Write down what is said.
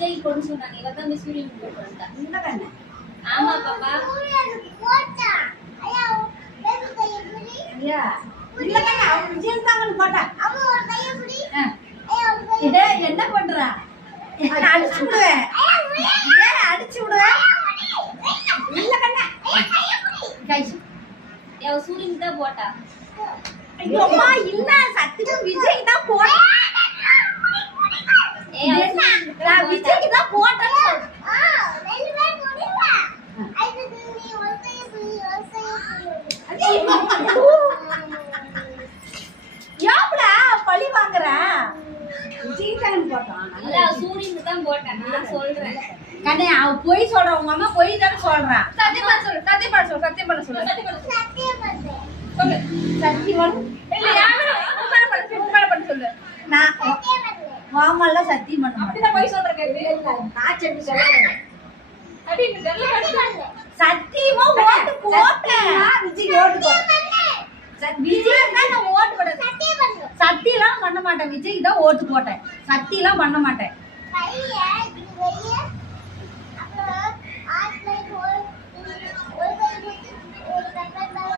விஜய் கொண்டு சொன்னாங்க. இவ தான் மிஸ் சூரியன் போட்டா. இந்த கண்ணு. ஆமா பாப்பா. போட்டா. ஐயா பேபி கைய புடி. ஐயா. இல்ல கண்ணு அவ விஜய் தான் போட்டா. அவ ஒரு கைய புடி. இதே என்ன பண்றா? அடிச்சு விடுவேன். ஏன் அடிச்சு விடுவேன்? இல்ல கண்ணு. கைய புடி. கை. இவ சூரியன் தான் போட்டா. ஐயோ அம்மா இல்ல சத்தியமா விஜய் தான் போட்டா. நான் விஜய்க்கு தான் போட்டேன்னு சொல்றேன். ரெண்டு பேர் புடிங்க. அதுக்கு நீ ஒரு கைய புடி, ஒரு கைய புடி. யாப்டா பழி வாங்குற? விஜய் தான் போட்டான். இல்ல சூரியன் தான் போட்டா. நான் சொல்றேன். கண்ணே அவ போய் சொல்ற உங்க அம்மா போய் தான சொல்றா. சத்தியம் பண்ண சொல்லு. சத்தியம் பண்ண சொல்லு. சத்தியம் பண்ணு. சொல்லு. சத்தியம் இல்ல யாரு உங்கள பண்ண சொல்லு. நான் சத்தியம் பண்ணு. மாமால சத்தியம் பண்ண மாட்டேன். அப்படிதான் போய் சொல்ற கேளு. நான் செட்டு சொல்றேன். அடி இந்த தெரியல பண்ணு. சத்தியமா ஓட்டு போட்டேன். விஜய் ஓட்டு போட்டேன். விஜய் தான் நான் ஓட்டு போட்டேன். சத்தியம் பண்ணு. சத்தியெல்லாம் பண்ண மாட்டேன். விஜய்க்கு தான் ஓட்டு போட்டேன். சத்தியெல்லாம் பண்ண மாட்டேன். கைய இது வெளிய